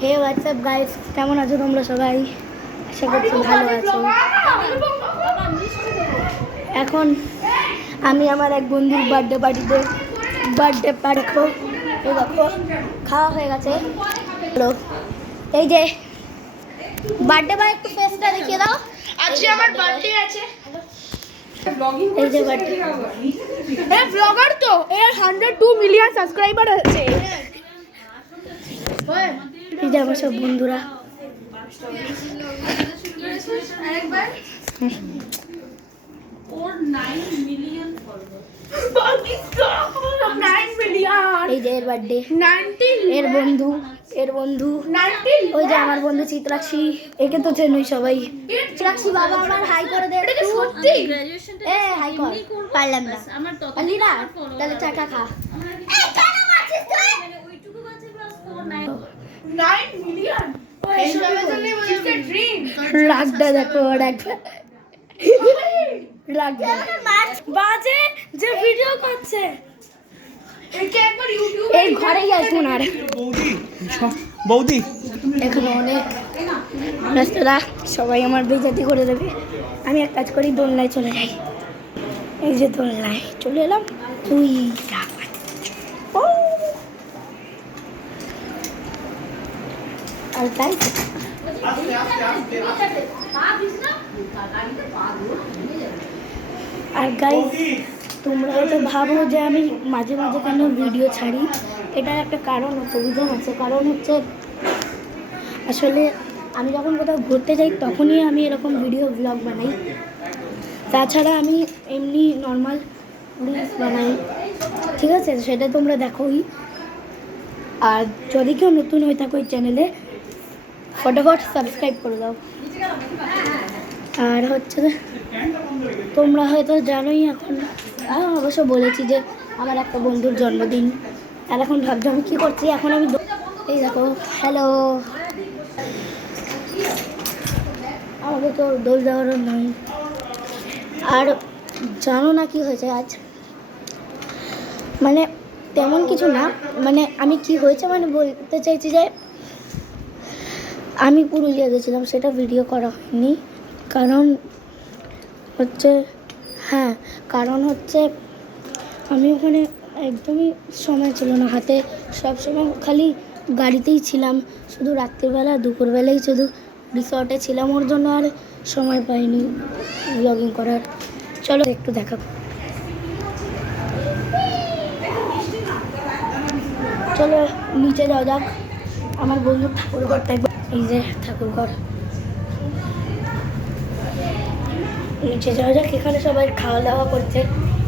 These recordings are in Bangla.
হে হোয়াটসঅ্যাপ গাইস, কেমন আছো তোমরা সবাই? আশা করছি ভালো আছো। এখন আমি আমার এক বন্ধুর বার্থডে পার্টিতে দেখো, এই দেখো খাওয়া হয়ে গেছে। এই যে বার্থডে বয় একটু ফেসটা দেখিয়ে দাও। আজকে আমার বার্থডে আছে। এই যে বার্থডে ব্লগার তো এর 102 মিলিয়ন সাবস্ক্রাইবার আছে। এই যে আমার সব বন্ধুরা। এই যে এর বার্থডে, এর বন্ধু ওই যে আমার বন্ধু চিত্রাক্ষী, একে তো চেনই সবাই। চিত্রাক্ষী বাবা আমার হাই করে দে। সত্যি হাই কর। পারলাম না, পারলি না? তাহলে চাকা খা। 9 মিলিয়ন রাগটা দেখো, রাগটা বাজে যে ভিডিও করছে। এই ঘরেই আসুন। আর বৌদি এখন অনেক রাস্তাটা সবাই আমার বেজাতি করে দেবে। আমি এক কাজ করি, দোলনায় চলে যাই। এই যে দোলনায় চলে এলাম। তুই আর তাই আর গাইস, তোমরা হয়তো ভাবো যে আমি মাঝে মাঝে কেন ভিডিও ছাড়ি। এটার একটা কারণ হচ্ছে, রিজন আছে। কারণ হচ্ছে আসলে আমি যখন কোথাও ঘুরতে যাই তখনই আমি এরকম ভিডিও ব্লগ বানাই। তাছাড়া আমি এমনি নর্মাল রিলস বানাই, ঠিক আছে? সেটা তোমরা দেখোই। আর যদি কেউ নতুন হয়ে থাকো এই চ্যানেলে, ফটাফট সাবস্ক্রাইব করে দাও। আর হচ্ছে তোমরা হয়তো জানোই, এখন অবশ্য বলেছি যে আমার একটা বন্ধুর জন্মদিন। আর এখন ভাবছি আমি কী করছি। এখন আমি এই দেখো, হ্যালো, আমাকে তো দোল দেওয়ারও নাই। আর জানো না কি হয়েছে আজ? মানে তেমন কিছু না, মানে আমি কি হয়েছে মানে বলতে চাইছি যে আমি পুরুলিয়া গেছিলাম, সেটা ভিডিও করা হয়নি। কারণ হচ্ছে আমি ওখানে একদমই সময় ছিল না হাতে। সবসময় খালি গাড়িতেই ছিলাম, শুধু রাত্রিবেলা দুপুরবেলাই শুধু রিসর্টে ছিলাম। ওর জন্য আর সময় পাইনি ব্লগিং করার। চলো একটু দেখা। চলো নিচে যাওয়া যাক। আমার বন্ধুর ঠাকুরঘরটা, এই যে ঠাকুরঘর, নিচে যাওয়া যাক। এখানে সবাই খাওয়া দাওয়া করছে।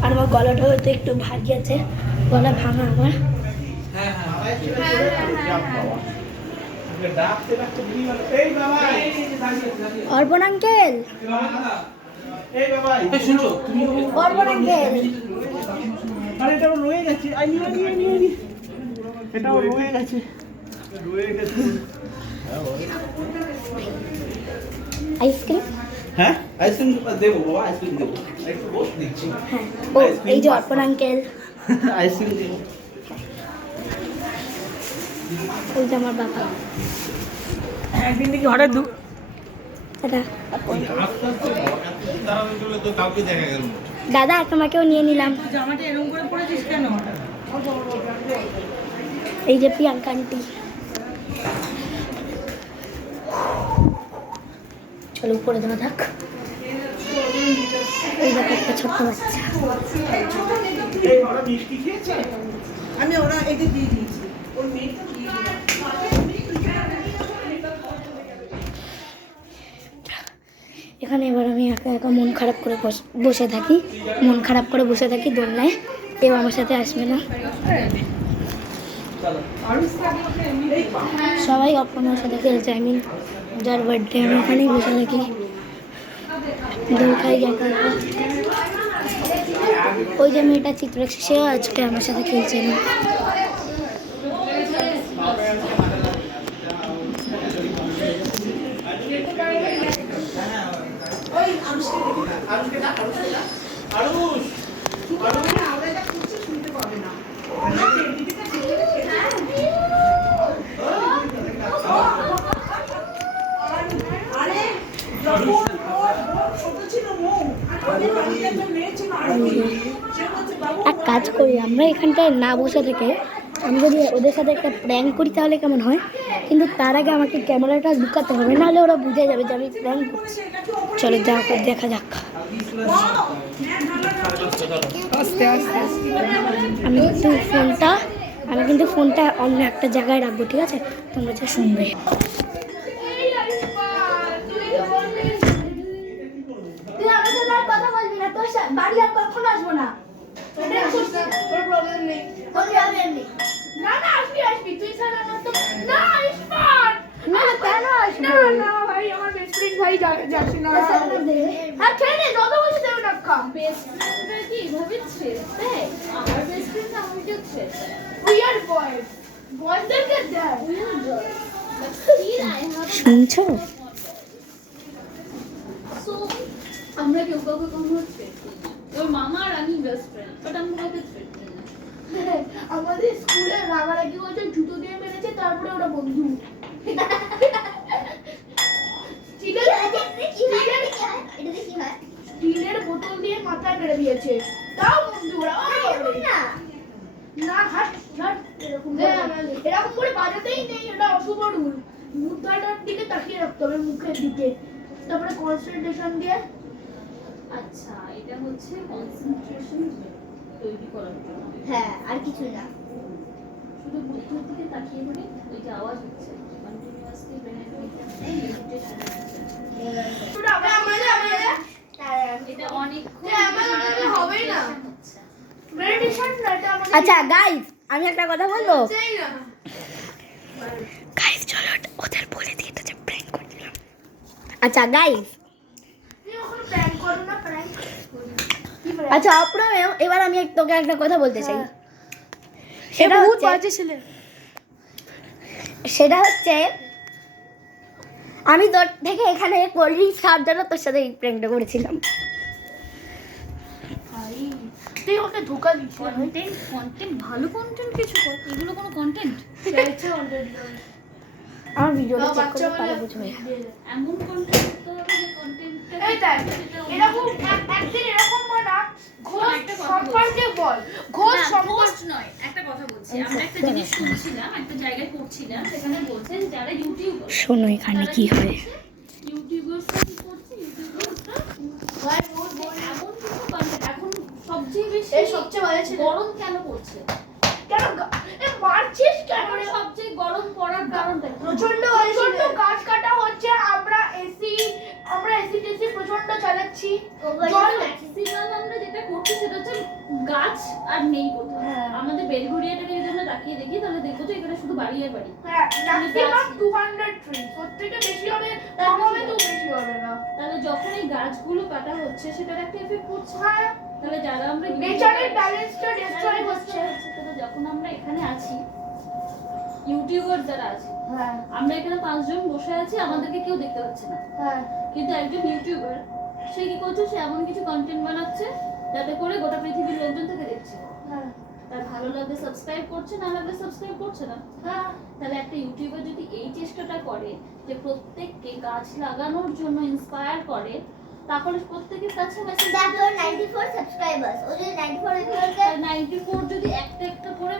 আর আমার গলাটা হয়তো একটু ভারী আছে, গলা ভাঙা আমার। অর্পণ আঙ্কেল, অর্পণ আঙ্কেল, এটাও রয়ে গেছে। এটাও রয়ে গেছে। আইসক্রিম। হ্যাঁ, আইসক্রিম দেবো বাবা, আইসক্রিম দেবো। একটু বস দিচ্ছি। হ্যাঁ, ও এই যে অর্পণ আঙ্কেল, আইসক্রিম দেবো। ওই যে আমার বাবা। একদিন দেখি হঠাৎ দাদা তোমাকেও নিয়ে নিলাম। জামাটা এরকম করে পরেছিস কেন? এই যে প্রিয়াঙ্কা আন্টি। চলো উপরে দেওয়া যাক। এই দেখো একটা ছোট্ট বাচ্চা। আমি ওরা এদের দিয়ে দিয়েছি। ওর মেয়েটা দিয়ে এখানে এবার আমি একা একা মন খারাপ করে বসে থাকি দোলনায়। কেউ আমার সাথে আসবে না, সবাই আপনার সাথে খেলছে। আমি যার বার্থডে, আমি ওখানেই বসে থাকি, দোল খাই একা একা। ওই যে মেয়েটা চিত্রাক্ষী, সেও আজকে আমার সাথে খেলছে না। শুনতে পাবে না। কাজ করি, আমরা এখানটায় না বসে থেকে আমি যদি ওদের সাথে একটা প্র্যাঙ্ক করি তাহলে কেমন হয়, কিন্তু তার আগে আমাকে ক্যামেরাটা লুকাতে হবে, নাহলে ওরা বুঝে যাবে যে আমি প্র্যাঙ্ক করছি। চলো যা হোক, দেখা যাক। আমি কিন্তু ফোনটা অন্য একটা জায়গায় রাখবো, ঠিক আছে? তোমরা যা শুনবে। তুই আমার সাথে আর কথা বলবি না, তোর বাড়ি আর কখনো আসবো না। কোনো প্রবলেম নেই। না না আসবি তুই ছাড়া আমার তো না ইসমান না কেন আসবো? না না ভাই আমার বেস্ট ফ্রেন্ড ভাই যাচ্ছে না। হ্যাঁ ছেড়ে দে, যত বলছি দেবে না খা। বেস্ট ফ্রেন্ডরা কি ভাবিচ্ছে দেখ আমার বেস্ট ফ্রেন্ড আমি যাচ্ছে উইয়ার বয় বয়দেরকে দেয়। শুনছো? সো আমরা কেউ কাউকে কোনো থ্রেট করি না। ওর মামা আর আমি বেস্ট ফ্রেন্ড, বাট আমরা কাউকে থ্রেট করি না। আমাদের স্কুলে রাগারাগি হয়েছে, জুতো দিয়ে মেরেছে, তারপরে ওরা বন্ধু। স্টিলের বোতল দিয়ে মাথায় মেরে দিয়েছে, তাও বন্ধু ওরা। না হাট হাট, এরকম করে বাজাতেই নেই, এটা অশুভ রুল। মুদ্রাটার দিকে তাকিয়ে রাখতে হবে, মুখের দিকে, তারপরে কনসেন্ট্রেশন দিয়ে। আচ্ছা এটা হচ্ছে কনসেন্ট্রেশন তৈরি করার জন্য। হ্যাঁ, আর কিছু না। শুধু বুদ্ধির দিকে তাকিয়ে করে ওই যে আওয়াজ হচ্ছে কন্টিনিউয়াসলি ব্রেনের মেডিটেশন হচ্ছে। এটা অনেক হবেই না। মেডিটেশন না, এটা আমাদের আচ্ছা গাইস, আমি একটা কথা বলবো। চাই না। গাইস চলো ওদের বলে দিই এটা যে প্র্যাঙ্ক করছিলাম। আচ্ছা গাইস, তুমি ওখানে প্র্যাঙ্ক করো না, প্র্যাঙ্ক আচ্ছা অপ্রমেয়, এবার আমি তোকে একটা কথা বলতে চাই। সেটা সেটা বহুত হচ্ছে বাজে ছেলে। সেটা হচ্ছে আমি তোর থেকে এখানে কোল্ড ড্রিঙ্কস খাওয়ার জন্য তোর সাথে এই প্র্যাঙ্কটা করেছিলাম। ভাই তুই ওকে ধোকা দিচ্ছিস। কন্টেন্ট ভালো কন্টেন্ট কিছু কর, এগুলো কোনো কন্টেন্ট আমার ভিডিওটা চেক বাচ্চা করে তাহলে বলে বুঝবে। এমন কন্টেন্ট করতে হবে যে কন্টেন্টটা এই দেখ, এরকম একদিন এরকম হয় না, ঘোষ সম্পর্কে বল। ঘোষ সম্পর্কে পোস্ট নয়, একটা কথা বলছি। আমরা একটা জিনিস শুনছিলাম, একটা জায়গায় পড়ছিলাম, সেখানে বলছেন যারা ইউটিউবার, শোনো এখানে কি হয়। ইউটিউবারসরা কি করছে, ইউটিউবারসরা এমন কিছু কন্টেন্ট এখন সবচেয়ে বেশি এই সবচেয়ে বাজে ছেলে। গরম কেন পড়ছে, কেন মারছিস কেন এখন রে? সবচেয়ে গরম পড়ার কারণটা কি? প্রচন্ড গাছ কাটা হচ্ছে, আমরা এসি টেসি প্রচন্ড চালাচ্ছি। জল ম্যাক্সিমাম আমরা যেটা করছি সেটা হচ্ছে গাছ আর নেই কোথাও। হ্যাঁ। আমাদের বেলঘড়িয়াটাকে যদি আমরা তাকিয়ে দেখি তাহলে দেখবো যে এখানে শুধু বাড়ি আর বাড়ি। ম্যাক্সিমাম 200 ট্রি, ওর থেকে বেশি হবে, কম হবে তো বেশি হবে না। তাহলে যখন এই গাছগুলো কাটা হচ্ছে সেটার একটা এফেক্ট পড়ছে। হ্যাঁ, তাহলে যারা আমরা নেচারের ব্যালেন্সটা ডিস্ট্রয় হচ্ছে। তাহলে যখন আমরা এখানে আছি, ইউটিউবার যারা আছে, হ্যাঁ আমরা এখানে 5 জন বসে আছি, আমাদেরকে কেউ দেখতে পাচ্ছে না, হ্যাঁ কিন্তু একজন ইউটিউবার সে কি করছে, সে এমন কিছু কন্টেন্ট বানাচ্ছে যাতে করে গোটা পৃথিবীর লোকজন তাকে দেখছে, হ্যাঁ তার ভালো লাগলে সাবস্ক্রাইব করছে, না লাগলে সাবস্ক্রাইব করছে না। হ্যাঁ। তাহলে একটা ইউটিউবার যদি এই চেষ্টাটা করে যে প্রত্যেককে গাছ লাগানোর জন্য ইন্সপায়ার করে, তাহলে প্রত্যেকের কাছে মেসেজ তারপর 94 সাবস্ক্রাইবার্স, ও যদি 94 এর 94 যদি একটা করে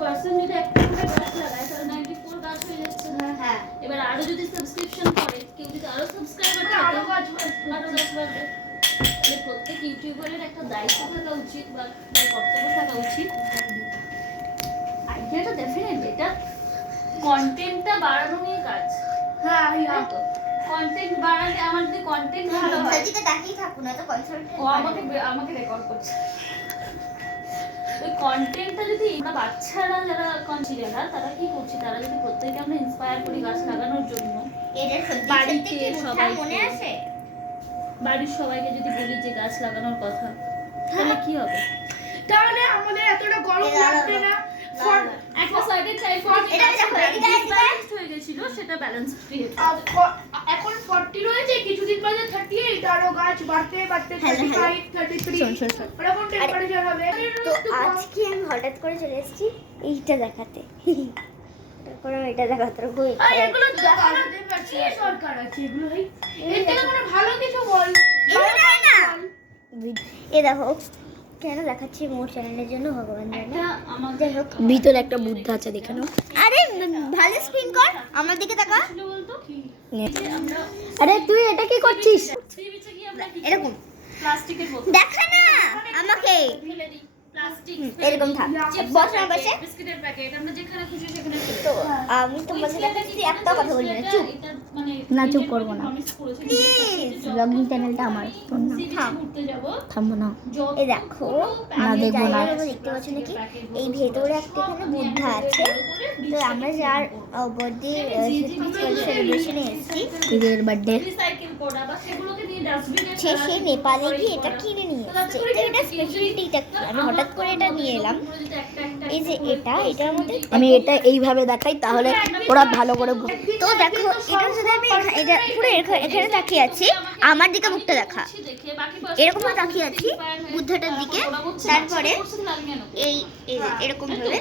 পার্সন যদি একটা করে গাছ লাগায় তাহলে 94 গাছ হয়ে যাচ্ছে। হ্যাঁ এবার আরো যদি সাবস্ক্রিপশন করে, কেউ যদি আরো সাবস্ক্রাইবার আরো থাকে, গাছ বাড়বে। আরো গাছ বাড়বে। তাহলে প্রত্যেক ইউটিউবারের একটা দায়িত্ব থাকা উচিত বা কর্তব্য থাকা উচিত। আইডিয়াটা ডেফিনেটলি এটা কন্টেন্টটা বাড়ানো নিয়ে কাজ, হ্যাঁ তাই তো? কন্টেন্ট বাড়ালে আমার যদি কন্টেন্ট ভালো হয়, সাজিকে তাকিয়ে থাকুন না তো কনসালটেন্ট ও আমাকে রেকর্ড করছে। ওই কন্টেন্টটা যদি আমরা বাচ্চারা যারা কনসিডার তারা কি করছে, তারা যদি প্রত্যেককে আমরা ইন্সপায়ার করি গাছ লাগানোর জন্য, এদের সত্যি বাড়িতে সত্যি কি কথা সবাইকে- মনে আসে? বাড়ির সবাইকে যদি বলি যে গাছ লাগানোর কথা, তাহলে কি হবে? তাহলে আমাদের এতটা গরম এরা লাগবে না। একটা সার্টেন টাইম এটা দেখো, এদিকে হয়ে গেছিল, সেটা ব্যালেন্স ক্রিয়েট। এখন 40 রয়েছে, কিছুদিন বাদে 38, আরো গাছ বাড়তে বাড়তে হ্যাঁ, 35, 33 এরকম টেম্পারেচার হবে। তো আজকে আমি হঠাৎ করে চলে এসেছি এইটা দেখাতে। তারপর আমি এটা দেখাতে খুব আর ইচ্ছা এগুলো দেখানোর কি দরকার আছে এগুলো? এর থেকে কোনো ভালো কিছু বল। এগুলো দেখাই না। এ দেখো কেন দেখাচ্ছি মোর চ্যানেলের জন্য ভগবান জানে। একটা আমার যাই হোক, ভিতরে একটা বুদ্ধ আছে, দেখে নাও। আরে ভালো স্ক্রিন কর, আমার দিকে তাকা। ছিল বলতো নে। যে আমরা আরে তুই এটা কি করছিস? সি বিচে গিয়ে আমরা কি এরকম প্লাস্টিকের বোতল দেখা না আমাকে, ফেলে দিই, প্লাস্টিক এরকম থাক। বস আমার পাশে। বিস্কিটের প্যাকেট আমরা যেখানে খুশি সেখানে ফেলে তো আমি তোমার সাথে দেখাচ্ছি, একটা কথা বলবি না, চুপ। না, চুপ করবো না। ব্লগিং চ্যানেলটা আমার, তোর না। থাম। ঘুরতে যাব থামবো না। এই দেখো, না, আমি দেখবো না। জায়গার মধ্যে দেখতে পাচ্ছি নাকি এই ভেতরে একটা এখানে বুদ্ধা আছে। তো আমরা যার বার্থডে সেলিব্রেশনে এসেছি, ঈদের বার্থডে। রিসাইকেল করা বা সেগুলোকে নিয়ে ডাস্টবিনে সে নেপালে গিয়ে এটা কিনে নিয়ে এসেছে। তো এটা স্পেশালিটিটা কি, আমি হঠাৎ করে এটা নিয়ে এলাম। এই যে এটার মধ্যে আমি এটা এইভাবে দেখাই, তাহলে ওরা ভালো করে তো দেখো, এটা যদি আমি এটা পুরো এখানে তাকিয়ে আছি, আমার দিকে মুখটা দেখা, এরকম ভাবে তাকিয়ে আছি বুদ্ধটার দিকে, তারপরে এই এই যে এরকম ভাবে